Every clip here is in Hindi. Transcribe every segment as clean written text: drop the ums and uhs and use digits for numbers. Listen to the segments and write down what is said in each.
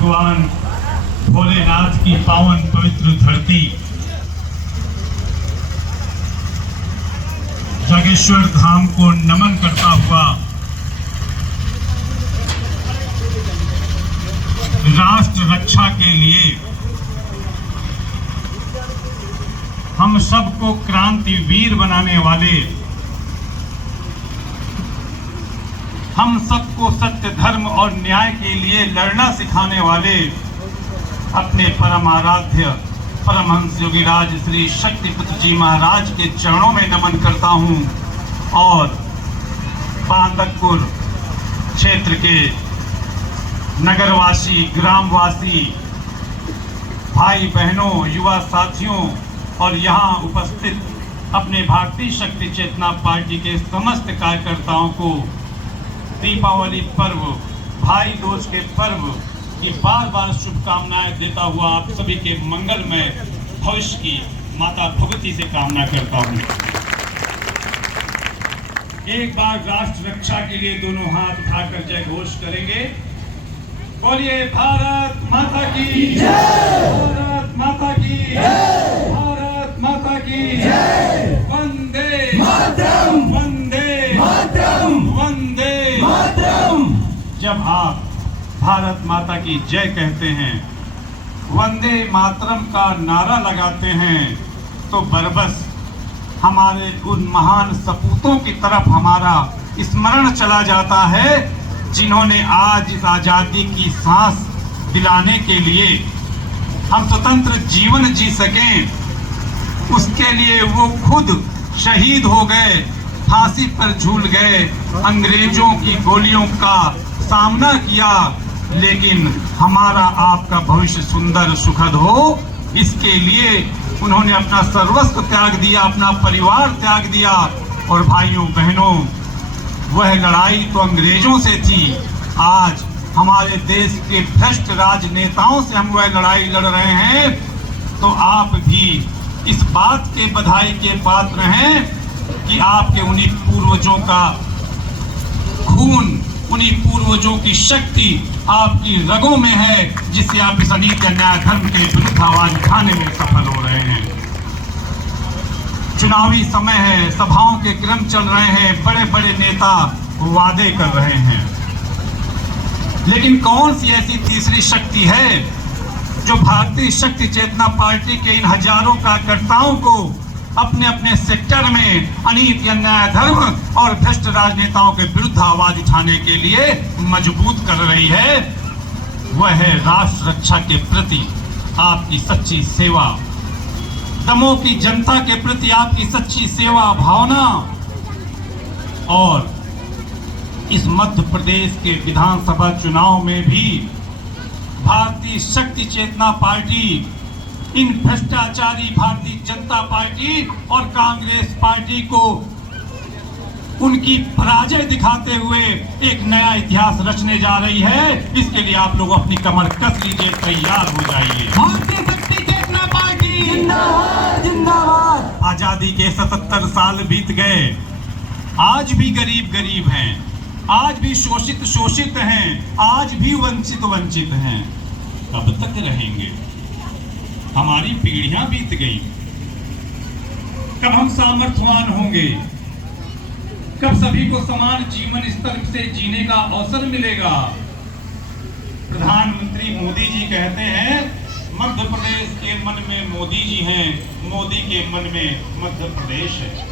भगवान भोलेनाथ की पावन पवित्र धरती जागेश्वर धाम को नमन करता हुआ राष्ट्र रक्षा के लिए हम सबको क्रांतिवीर बनाने वाले, हम सबको सत्य धर्म और न्याय के लिए लड़ना सिखाने वाले अपने परम आराध्य परमहंस योगीराज श्री शक्तिपुत्र जी महाराज के चरणों में नमन करता हूं और बांदकपुर क्षेत्र के नगरवासी, ग्रामवासी, भाई बहनों, युवा साथियों और यहाँ उपस्थित अपने भारतीय शक्ति चेतना पार्टी के समस्त कार्यकर्ताओं को दीपावली पर्व, भाई दूज के पर्व की बार बार शुभकामनाएं देता हुआ आप सभी के मंगलमय भविष्य की माता भगवती से कामना करता हूं। एक बार राष्ट्र रक्षा के लिए दोनों हाथ उठाकर जय घोष करेंगे। बोलिए भारत माता की जय, भारत माता की जय, भारत माता की जय, वंदे मातरम, वंदे मातरम, वंदे मातरम। जब आप भारत माता की जय कहते हैं, वंदे मातरम का नारा लगाते हैं, तो बरबस हमारे उन महान सपूतों की तरफ हमारा स्मरण चला जाता है जिन्होंने आज इस आजादी की सांस दिलाने के लिए हम स्वतंत्र जीवन जी सकें, उसके लिए वो खुद शहीद हो गए, फांसी पर झूल गए, अंग्रेजों की गोलियों का सामना किया, लेकिन हमारा आपका भविष्य सुंदर सुखद हो, इसके लिए उन्होंने अपना सर्वस्व त्याग दिया, अपना परिवार त्याग दिया। और भाइयों बहनों, वह लड़ाई तो अंग्रेजों से थी, आज हमारे देश के भ्रष्ट राजनेताओं से हम वह लड़ाई लड़ रहे हैं। तो आप भी इस बात के बधाई के पात्र हैं कि आपके उन्हीं पूर्वजों का खून, उन्हीं पूर्वजों की शक्ति आपकी रगों में है, जिससे आप इस अनीति अन्याय धर्म के विरुद्ध आवाज उठाने में सफल हो रहे हैं। चुनावी समय है, सभाओं के क्रम चल रहे हैं, बड़े बड़े नेता वादे कर रहे हैं, लेकिन कौन सी ऐसी तीसरी शक्ति है जो भारतीय शक्ति चेतना पार्टी के इन हजारों कार्यकर्ताओं को अपने अपने सेक्टर में अनीति अन्याय धर्म और भ्रष्ट राजनेताओं के विरुद्ध आवाज उठाने के लिए मजबूत कर रही है? वह है राष्ट्र रक्षा के प्रति आपकी सच्ची सेवा, दमोह की जनता के प्रति आपकी सच्ची सेवा भावना। और इस मध्य प्रदेश के विधानसभा चुनाव में भी भारतीय शक्ति चेतना पार्टी इन भ्रष्टाचारी भारतीय जनता पार्टी और कांग्रेस पार्टी को उनकी पराजय दिखाते हुए एक नया इतिहास रचने जा रही है। इसके लिए आप लोग अपनी कमर कस लीजिए, तैयार हो जाइए। भारतीय शक्ति चेतना पार्टी जिंदाबाद, जिंदाबाद। आजादी के 77 साल बीत गए, आज भी गरीब गरीब हैं, आज भी शोषित शोषित हैं, आज भी वंचित वंचित हैं। कब तक रहेंगे? हमारी पीढ़ियां बीत गई, कब हम सामर्थ्यवान होंगे? कब सभी को समान जीवन स्तर से जीने का अवसर मिलेगा? प्रधानमंत्री मोदी जी कहते हैं मध्य प्रदेश के मन में मोदी जी हैं, मोदी के मन में मध्य प्रदेश है।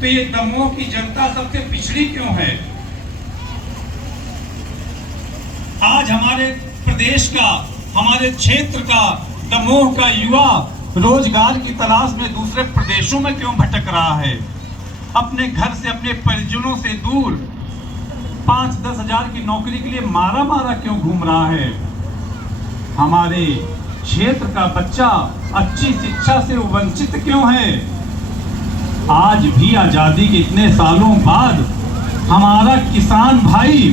तो ये दमोह की जनता सबसे पिछड़ी क्यों है? आज हमारे प्रदेश का, हमारे क्षेत्र का, दमोह का युवा रोजगार की तलाश में दूसरे प्रदेशों में क्यों भटक रहा है? अपने घर से, अपने परिजनों से दूर 5-10 हजार की नौकरी के लिए मारा मारा क्यों घूम रहा है? हमारे क्षेत्र का बच्चा अच्छी शिक्षा से वंचित क्यों है? आज भी आजादी के इतने सालों बाद हमारा किसान भाई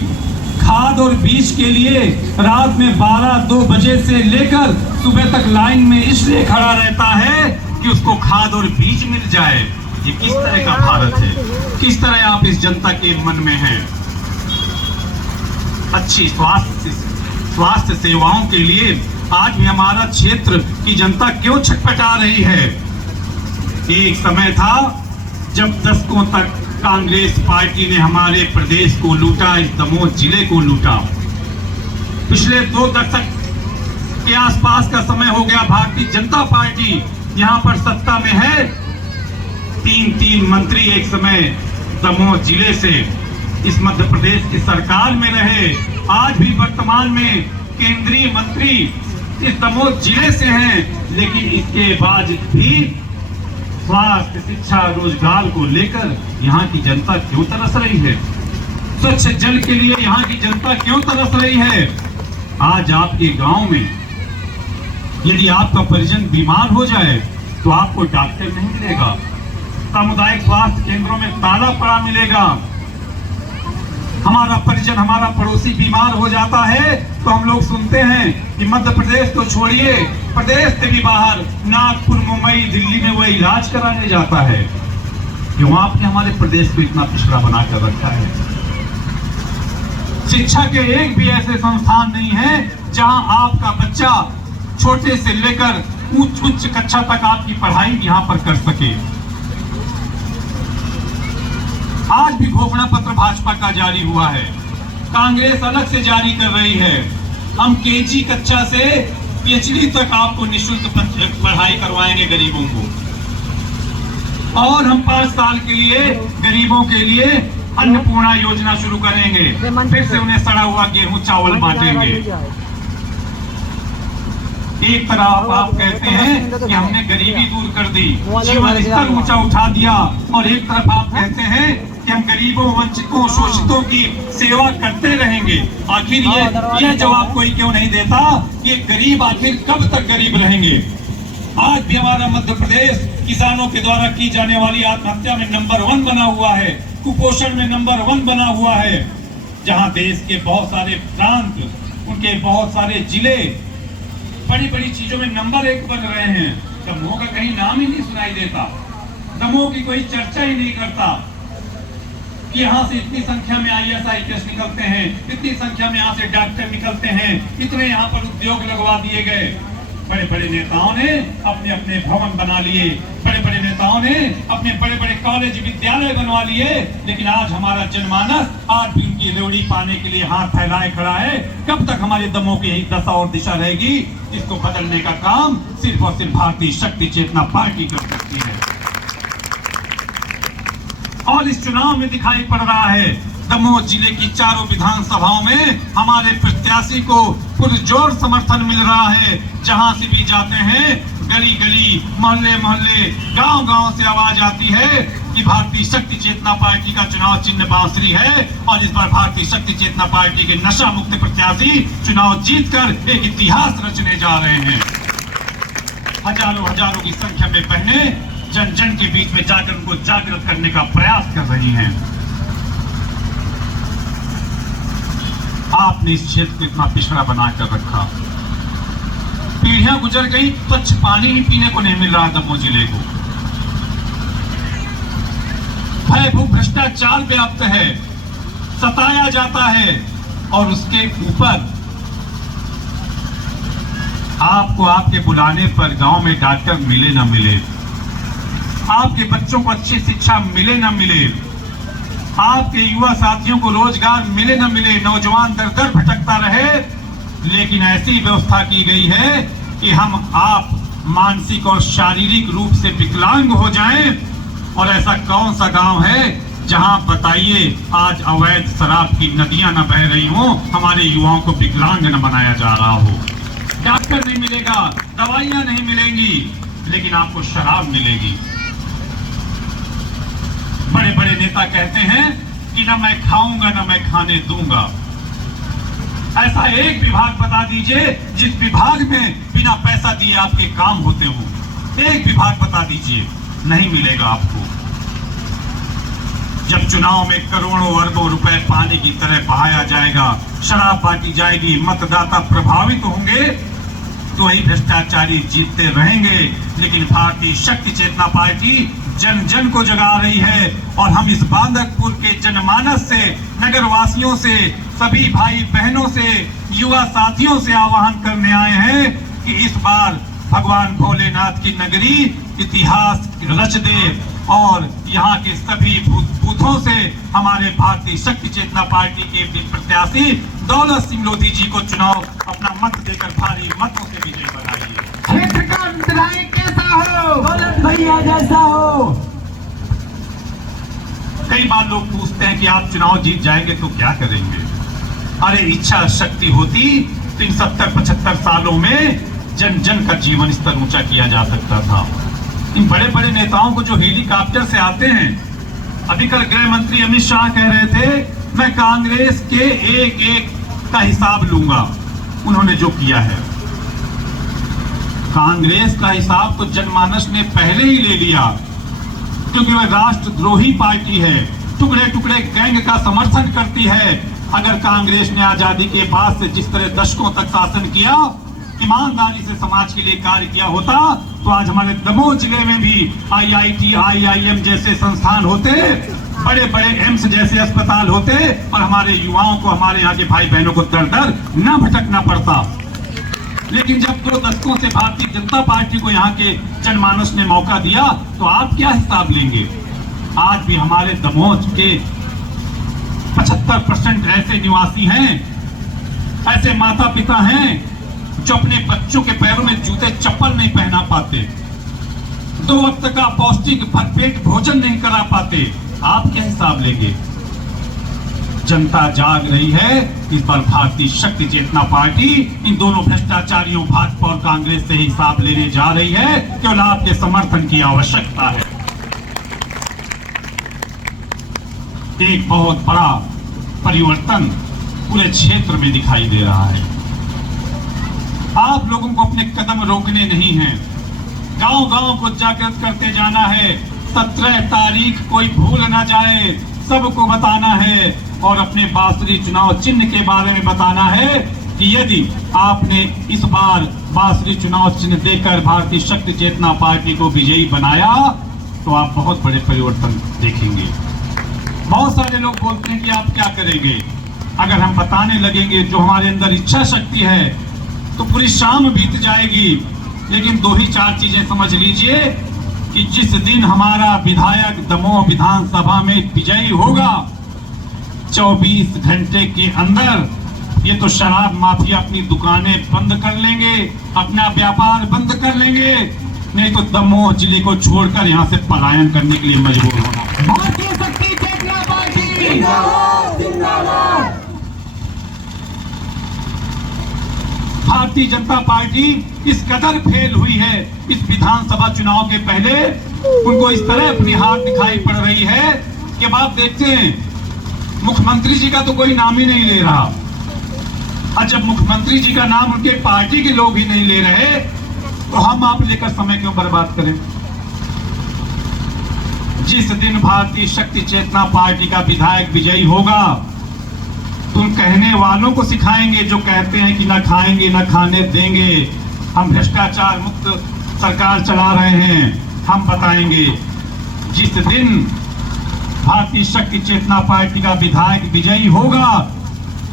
खाद और बीज के लिए रात में 12-2 बजे से लेकर सुबह तक लाइन में इसलिए खड़ा रहता है कि उसको खाद और बीज मिल जाए। ये किस तरह का भारत है? किस तरह आप इस जनता के मन में हैं? अच्छी स्वास्थ्य स्वास्थ्य सेवाओं के लिए आज भी हमारा क्षेत्र की जनता क्यों छटपटा रही है? एक समय था जब दशकों तक कांग्रेस पार्टी ने हमारे प्रदेश को लूटा, इस दमोह जिले को लूटा। पिछले 2 दशक के आसपास का समय हो गया, भारतीय जनता पार्टी यहाँ पर सत्ता में है। 3 मंत्री एक समय दमोह जिले से इस मध्य प्रदेश की सरकार में रहे। आज भी वर्तमान में केंद्रीय मंत्री इस दमोह जिले से हैं, लेकिन इसके बाद भी स्वास्थ्य, शिक्षा, रोजगार को लेकर यहाँ की जनता क्यों तरस रही है? स्वच्छ जल के लिए यहाँ की जनता क्यों तरस रही है? आज आपके गांव में यदि आपका परिजन बीमार हो जाए तो आपको डॉक्टर नहीं मिलेगा, सामुदायिक स्वास्थ्य केंद्रों में ताला पड़ा मिलेगा। हमारा परिजन, हमारा पड़ोसी बीमार हो जाता है तो हम लोग सुनते हैं कि मध्य प्रदेश तो छोड़िए, प्रदेश से भी बाहर नागपुर, मुंबई, दिल्ली में वो इलाज कराने जाता है। क्यों आपने हमारे प्रदेश को इतना पिछड़ा बनाकर रखा है? शिक्षा के एक भी ऐसे संस्थान नहीं है जहां आपका बच्चा छोटे से लेकर उच्च कक्षा तक आपकी पढ़ाई यहां पर कर सके। आज भी घोषणा पत्र भाजपा का जारी हुआ है, कांग्रेस अलग से जारी कर रही है। हम केजी कक्षा से पीएचडी तक आपको निःशुल्क पढ़ाई करवाएंगे गरीबों को, और हम 5 साल के लिए गरीबों के लिए अन्नपूर्णा योजना शुरू करेंगे। फिर से उन्हें सड़ा हुआ गेहूं चावल बांटेंगे। एक तरफ आप कहते हैं कि हमने गरीबी दूर कर दी, जीवन स्तर ऊंचा उठा दिया, और एक तरफ आप कहते हैं कि हम गरीबों, वंचितों, शोषितों की सेवा करते रहेंगे। आखिर ये जवाब कोई क्यों नहीं देता कि गरीब आखिर कब तक गरीब रहेंगे? आज भी हमारा मध्य प्रदेश किसानों के द्वारा की जाने वाली आत्महत्या में नंबर 1 बना हुआ है, कुपोषण में नंबर 1 बना हुआ है। जहां देश के बहुत सारे प्रांत, उनके बहुत सारे जिले बड़ी बड़ी चीजों में नंबर 1 बन रहे हैं, दमोह का कहीं नाम ही नहीं सुनाई देता, दमोह की कोई चर्चा ही नहीं करता कि यहाँ से इतनी संख्या में IAS IPS निकलते हैं, इतनी संख्या में यहाँ से डॉक्टर निकलते हैं, इतने यहाँ पर उद्योग लगवा दिए गए। बड़े बड़े नेताओं ने अपने अपने भवन बना लिए, बड़े बड़े नेताओं ने अपने बड़े बड़े कॉलेज, विद्यालय बनवा लिए, लेकिन आज हमारा जनमानस आज भी उनकी रेवड़ी पाने के लिए हाथ फैलाए खड़ा है। कब तक हमारे दमोह की यही दशा और दिशा रहेगी? इसको बदलने का काम सिर्फ और सिर्फ भारतीय शक्ति चेतना पार्टी कर सकती है। और इस चुनाव में दिखाई पड़ रहा है, दमोह जिले की चारों विधानसभाओं में हमारे प्रत्याशी को पुरजोर समर्थन मिल रहा है। जहां से भी जाते हैं, गली गली, मोहल्ले मोहल्ले, गांव गांव से आवाज आती है कि भारतीय शक्ति चेतना पार्टी का चुनाव चिन्ह बांसुरी है, और इस बार भारतीय शक्ति चेतना पार्टी के नशा मुक्त प्रत्याशी चुनाव जीतकर एक इतिहास रचने जा रहे हैं। हजारों की संख्या में बहनें जन जन के बीच में जाकर उनको जागृत करने का प्रयास कर रही हैं। आपने इस क्षेत्र को इतना पिछड़ा बनाकर रखा, पीढ़ियां गुजर गई, स्वच्छ पानी ही पीने को नहीं मिल रहा दमोह जिले को। भयभूत भ्रष्टाचार व्याप्त है, सताया जाता है, और उसके ऊपर आपको आपके बुलाने पर गांव में डॉक्टर मिले ना मिले, आपके बच्चों को अच्छी शिक्षा मिले ना मिले, आपके युवा साथियों को रोजगार मिले ना मिले, नौजवान दर दर भटकता रहे, लेकिन ऐसी व्यवस्था की गई है कि हम आप मानसिक और शारीरिक रूप से विकलांग हो जाएं। और ऐसा कौन सा गांव है जहां बताइए आज अवैध शराब की नदियां न बह रही हो, हमारे युवाओं को विकलांग न बनाया जा रहा हो। डॉक्टर नहीं मिलेगा, दवाइयां नहीं मिलेंगी, लेकिन आपको शराब मिलेगी। बड़े बड़े नेता कहते हैं कि ना मैं खाऊंगा ना मैं खाने दूंगा। ऐसा एक विभाग बता दीजिए जिस विभाग में बिना पैसा दिए आपके काम होते हो। एक विभाग बता दीजिए, नहीं मिलेगा आपको। जब चुनाव में करोड़ों अरबों रुपए पानी की तरह बहाया जाएगा, शराब बांटी जाएगी, मतदाता प्रभावित होंगे, तो वही भ्रष्टाचारी जीतते रहेंगे। लेकिन भारतीय शक्ति चेतना पार्टी जन जन को जगा रही है और हम इस बांदकपुर के जनमानस से, नगर वासियों से, सभी भाई बहनों से, युवा साथियों से आह्वान करने आए हैं कि इस बार भगवान भोलेनाथ की नगरी इतिहास रच दे और यहाँ के सभी बूथों से हमारे भारतीय शक्ति चेतना पार्टी के प्रत्याशी दौलत सिंह लोधी जी को चुनाव अपना मत देकर भारी मतों से विजयी बनाइए। क्षेत्र का विधायक कैसा हो, दौलत भैया जैसा हो। कई बार लोग पूछते हैं कि आप चुनाव जीत जाएंगे तो क्या करेंगे। अरे इच्छा शक्ति होती तो इन 70-75 सालों में जन जन का जीवन स्तर ऊंचा किया जा सकता था। इन बड़े बड़े नेताओं को जो हेलीकॉप्टर से आते हैं, अभी कल गृह मंत्री अमित शाह कह रहे थे मैं कांग्रेस के एक एक का हिसाब लूंगा। उन्होंने जो किया है, कांग्रेस का हिसाब तो जनमानस ने पहले ही ले लिया, क्योंकि वह राष्ट्रद्रोही पार्टी है, टुकड़े टुकड़े गैंग का समर्थन करती है। अगर कांग्रेस ने आजादी के बाद से जिस तरह दशकों तक शासन किया, ईमानदारी से समाज के लिए कार्य किया होता तो आज हमारे दमोह जिले में भी IIT, IIM जैसे संस्थान होते, बड़े बड़े एम्स जैसे अस्पताल होते और हमारे युवाओं को, हमारे यहाँ के भाई बहनों को दर दर न भटकना पड़ता। लेकिन जब 2 दशकों से भारतीय जनता पार्टी को यहाँ के जनमानस ने मौका दिया तो आप क्या हिसाब लेंगे। आज भी हमारे दमोह के 75% ऐसे निवासी हैं, ऐसे माता पिता हैं जो अपने बच्चों के पैरों में जूते चप्पल नहीं पहना पाते, 2 वक्त का पौष्टिक भरपेट भोजन नहीं करा पाते। आप क्या हिसाब लेंगे। जनता जाग रही है। इस बार भारतीय शक्ति चेतना पार्टी इन दोनों भ्रष्टाचारियों भाजपा और कांग्रेस से हिसाब लेने जा रही है। केवल आपके समर्थन की आवश्यकता है। एक बहुत बड़ा परिवर्तन पूरे क्षेत्र में दिखाई दे रहा है। आप लोगों को अपने कदम रोकने नहीं हैं, गांव गांव को जागृत करते जाना है। 17 तारीख कोई भूल ना जाए, सबको बताना है और अपने बांसुरी चुनाव चिन्ह के बारे में बताना है कि यदि आपने इस बार बांसुरी चुनाव चिन्ह देकर भारतीय शक्ति चेतना पार्टी को विजयी बनाया तो आप बहुत बड़े परिवर्तन देखेंगे। बहुत सारे लोग बोलते हैं कि आप क्या करेंगे। अगर हम बताने लगेंगे जो हमारे अंदर इच्छा शक्ति है तो पूरी शाम बीत जाएगी। लेकिन 2 ही 4 चीजें समझ लीजिए कि जिस दिन हमारा विधायक दमोह विधानसभा में विजयी होगा, 24 घंटे के अंदर ये तो शराब माफिया अपनी दुकानें बंद कर लेंगे, अपना व्यापार बंद कर लेंगे, नहीं तो दमोह जिले को छोड़कर यहाँ से पलायन करने के लिए मजबूर होना। भारतीय शक्ति चेतना पार्टी जिंदाबाद जिंदाबाद। भारतीय जनता पार्टी इस कदर फेल हुई है इस विधानसभा चुनाव के पहले, उनको इस तरह अपनी हार दिखाई पड़ रही है कि अब आप देखते हैं मुख्यमंत्री जी का तो कोई नाम ही नहीं ले रहा। और जब मुख्यमंत्री जी का नाम उनके पार्टी के लोग ही नहीं ले रहे तो हम आप लेकर समय क्यों बर्बाद करें। जिस दिन भारतीय शक्ति चेतना पार्टी का विधायक विजयी होगा, तुम कहने वालों को सिखाएंगे जो कहते हैं कि ना खाएंगे ना खाने देंगे, हम भ्रष्टाचार मुक्त सरकार चला रहे हैं। हम बताएंगे जिस दिन भारतीय शक्ति चेतना पार्टी का विधायक विजयी होगा,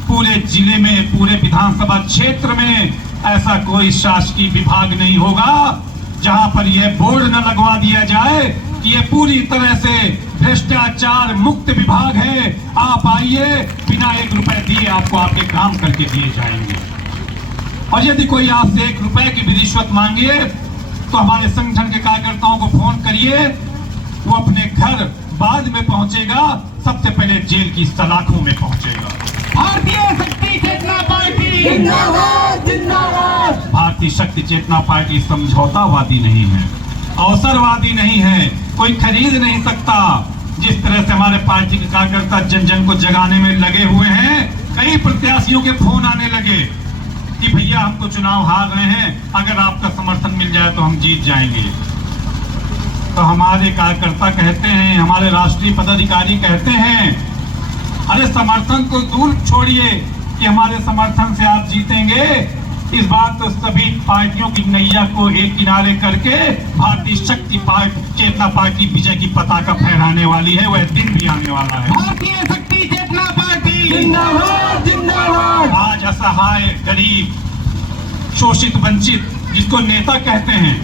पूरे जिले में, पूरे विधानसभा क्षेत्र में ऐसा कोई शासकीय विभाग नहीं होगा जहां पर यह बोर्ड न लगवा दिया जाए कि ये पूरी तरह से भ्रष्टाचार मुक्त विभाग है। आप आइए, बिना 1 रुपए दिए आपको आपके काम करके दिए जाएंगे। और यदि कोई आपसे 1 रुपए की भी रिश्वत मांगे तो हमारे संगठन के कार्यकर्ताओं को फोन करिए, वो अपने घर बाद में पहुंचेगा, सबसे पहले जेल की सलाखों में पहुंचेगा। भारतीय शक्ति चेतना पार्टी जिंदाबाद जिंदाबाद। भारतीय शक्ति चेतना पार्टी समझौतावादी नहीं है, अवसरवादी नहीं है, कोई खरीद नहीं सकता। जिस तरह से हमारे पार्टी के कार्यकर्ता जन जन को जगाने में लगे हुए हैं, कई प्रत्याशियों के फोन आने लगे कि भैया हम तो चुनाव हार रहे हैं, अगर आपका समर्थन मिल जाए तो हम जीत जाएंगे। तो हमारे कार्यकर्ता कहते हैं, हमारे राष्ट्रीय पदाधिकारी कहते हैं, अरे समर्थन को दूर छोड़िए कि हमारे समर्थन से आप जीतेंगे, इस बार तो सभी पार्टियों की नैया को एक किनारे करके भारतीय शक्ति पार्टी चेतना पार्टी विजय की पताका फहराने वाली है। वह दिन भी आने वाला है। भारतीय शक्ति चेतना पार्टी जिंदाबाद जिंदाबाद। आज असहाय, गरीब, शोषित, वंचित जिसको नेता कहते हैं,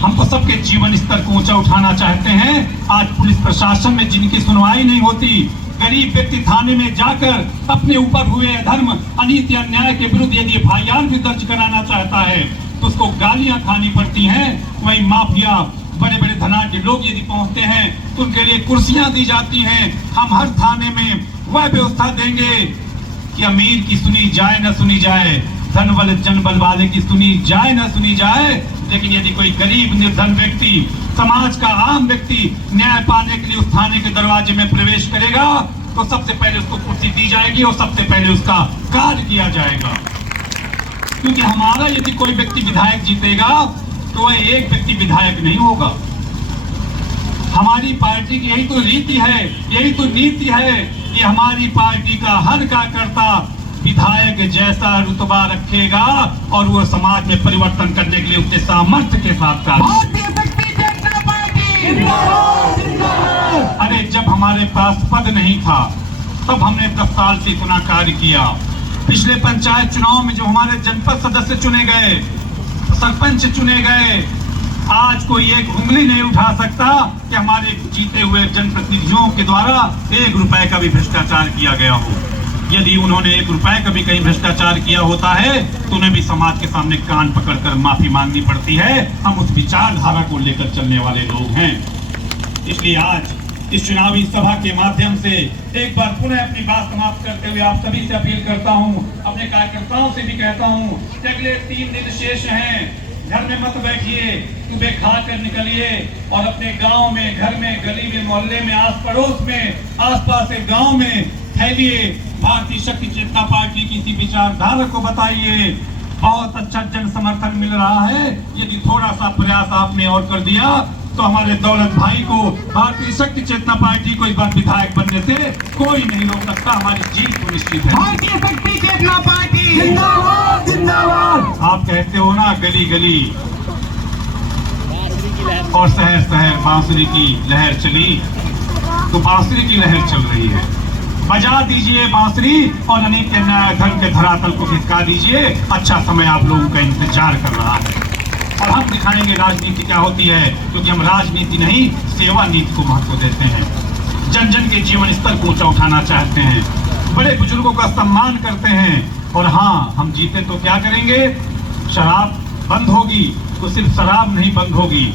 हम तो सबके जीवन स्तर को ऊंचा उठाना चाहते हैं। आज पुलिस प्रशासन में जिनकी सुनवाई नहीं होती, गरीब व्यक्ति थाने में जाकर अपने ऊपर हुए अधर्म, अनीति, अन्याय के विरुद्ध यदि एफआईआर भी दर्ज कराना चाहता है तो उसको गालियां खानी पड़ती हैं। वहीं माफिया, बड़े बड़े धनाढ्य लोग यदि पहुंचते हैं तो उनके लिए कुर्सियां दी जाती हैं। हम हर थाने में वह व्यवस्था देंगे कि अमीर की सुनी जाए न सुनी जाए, धन बल जनबल वाले की सुनी जाए न सुनी जाए, लेकिन यदि कोई गरीब निर्धन व्यक्ति, समाज का आम व्यक्ति न्याय पाने के लिए उस थाने के दरवाजे में प्रवेश करेगा तो सबसे पहले उसको कुर्सी दी जाएगी और सबसे पहले उसका कार्य किया जाएगा। क्योंकि हमारा यदि कोई व्यक्ति विधायक जीतेगा तो वह एक व्यक्ति विधायक नहीं होगा। हमारी पार्टी की यही तो रीति है, यही तो नीति है कि हमारी पार्टी का हर कार्यकर्ता विधायक जैसा रुतबा रखेगा और वो समाज में परिवर्तन करने के लिए उसके सामर्थ्य के साथ भारतीय शक्ति चेतना पार्टी जिंदाबाद जिंदाबाद। अरे जब हमारे पास पद नहीं था तब हमने 10 साल से इतना कार्य किया। पिछले पंचायत चुनाव में जो हमारे जनपद सदस्य चुने गए, सरपंच चुने गए, आज कोई एक उंगली नहीं उठा सकता कि हमारे जीते हुए जनप्रतिनिधियों के द्वारा 1 रुपए का भी भ्रष्टाचार किया गया हो। यदि उन्होंने 1 रुपए का भी कहीं भ्रष्टाचार किया होता है तो उन्हें भी समाज के सामने कान पकड़कर माफी मांगनी पड़ती है। हम उस विचारधारा को लेकर चलने वाले लोग हैं। इसलिए आज इस चुनावी सभा के माध्यम से एक बार पुनः अपनी बात समाप्त करते हुए आप सभी से अपील करता हूं, अपने कार्यकर्ताओं से भी कहता हूं कि अगले 3 दिन शेष हैं। घर में मत बैठिए, सुबह खा कर निकलिए और अपने गांव में, घर में, गली में, मोहल्ले में, आस पड़ोस में, आसपास के गांव में फैलिए। भारतीय शक्ति चेतना पार्टी की इसी विचारधारा को बताइए। बहुत अच्छा जन समर्थन मिल रहा है। यदि थोड़ा सा प्रयास आपने और कर दिया तो हमारे दौलत भाई को, भारतीय शक्ति चेतना पार्टी को इस बार विधायक बनने से कोई नहीं रोक सकता। हमारी जीत तो निश्चित है। भारतीय शक्ति चेतना पार्टी जिंदाबाद जिंदाबाद। आप कहते हो ना, गली गली और शहर शहर बांसुरी की लहर चली, तो बांसुरी की लहर चल रही है। बजा दीजिए बांसुरी और अनेक न्याय धर्म के धरातल को खिसका दीजिए। अच्छा समय आप लोगों का इंतजार कर रहा है और हम दिखाएंगे राजनीति क्या होती है, क्योंकि हम राजनीति नहीं, सेवा नीति को महत्व देते हैं। जन जन के जीवन स्तर को ऊंचा उठाना चाहते हैं, बड़े बुजुर्गों का सम्मान करते हैं। और हाँ, हम जीते तो क्या करेंगे? शराब बंद होगी, तो सिर्फ शराब नहीं बंद होगी।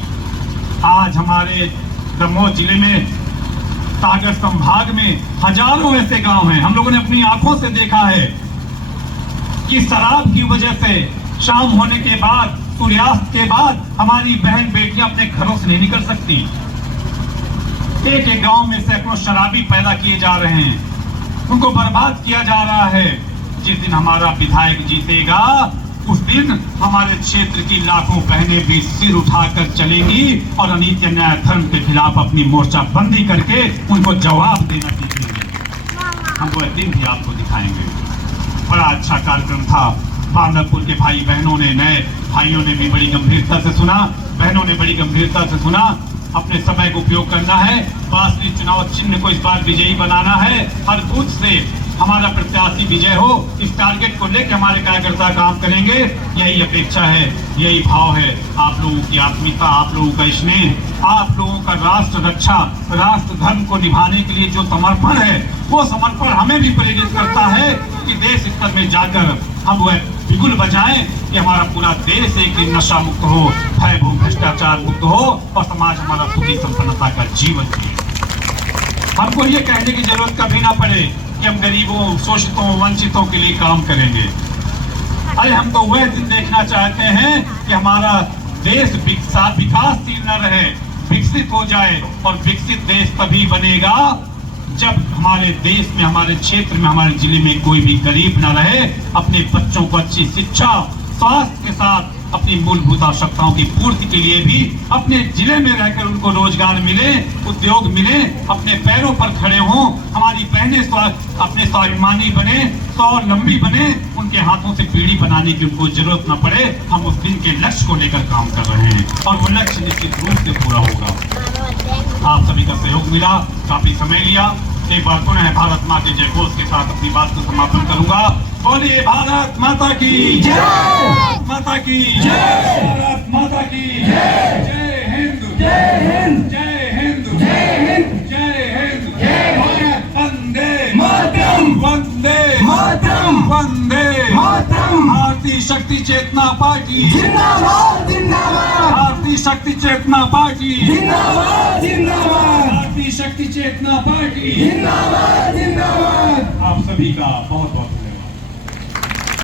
आज हमारे दमोह जिले में, सागर संभाग में हजारों ऐसे गांव हैं, हम लोगों ने अपनी आंखों से देखा है कि शराब की वजह से शाम होने के बाद, सूर्यास्त के बाद हमारी बहन बेटियां अपने घरों से नहीं निकल सकती। एक एक गांव में सैकड़ों शराबी पैदा किए जा रहे हैं, उनको बर्बाद किया जा रहा है। जिस दिन हमारा विधायक जीतेगा उस दिन हमारे क्षेत्र की लाखों बहनें भी सिर उठाकर चलेंगी और अनीति अन्याय धर्म के खिलाफ अपनी मोर्चाबंदी करके उनको जवाब देना सीखेंगे। हम वो दिन भी आपको दिखाएंगे। बड़ा अच्छा कार्यक्रम था। बांदरपुर के भाई बहनों ने, नए भाइयों ने भी बड़ी गंभीरता से सुना, बहनों ने बड़ी गंभीरता से सुना। अपने समय का उपयोग करना है। बांसुरी चुनाव चिन्ह को इस बार विजयी बनाना है। हर बूथ से हमारा प्रत्याशी विजय हो, इस टारगेट को लेकर हमारे कार्यकर्ता काम करेंगे। यही अपेक्षा है, यही भाव है। आप लोगों की आत्मीयता, आप लोगों का स्नेह, आप लोगों का राष्ट्र रक्षा, राष्ट्र धर्म को निभाने के लिए जो समर्पण है, वो समर्पण हमें भी प्रेरित करता है कि देश स्तर में जाकर हम वह बिगुल बजाएं कि हमारा पूरा देश एक दिन नशा मुक्त हो, भय भूख भ्रष्टाचार मुक्त हो और समाज हमारा सुखी संपन्नता का जीवन जिए। हमको ये कहने की जरूरत कभी ना पड़े कि हम गरीबों, शोषितों, वंचितों के लिए काम करेंगे। अरे हम तो वह दिन देखना चाहते हैं कि हमारा देश विकासशील न रहे, विकसित हो जाए। और विकसित देश तभी बनेगा जब हमारे देश में, हमारे क्षेत्र में, हमारे जिले में कोई भी गरीब न रहे, अपने बच्चों को अच्छी शिक्षा, स्वास्थ्य के साथ अपनी मूलभूत आवश्यकताओं की पूर्ति के लिए भी अपने जिले में रहकर उनको रोजगार मिले, उद्योग मिले, अपने पैरों पर खड़े हों, हमारी बहनें अपने स्वाभिमानी बने, स्वावलंबी बने, उनके हाथों से पीढ़ी बनाने की उनको जरूरत न पड़े। हम उस दिन के लक्ष्य को लेकर काम कर रहे हैं और वो लक्ष्य निश्चित रूप से पूरा होगा। आप सभी का सहयोग मिला, काफी समय लिया। एक बार पुनः भारत माँ के जय घोष के साथ अपनी बात को समापन करूंगा। बोलिए भारत माता की जय, माता की जय, भारत माता की जय। जय हिंद, जय हिंद, जय हिंद, जय हिंद, जय हिंद, जय हिंद। वंदे मातरम, वंदे मातरम, वंदे मातरम। भारतीय शक्ति चेतना पार्टी जिंदाबाद, जिंदाबाद, भारतीय शक्ति चेतना पार्टी जिंदाबाद, जिंदाबाद, भारतीय शक्ति चेतना पार्टी जिंदाबाद, जिंदाबाद। आप सभी का बहुत बहुत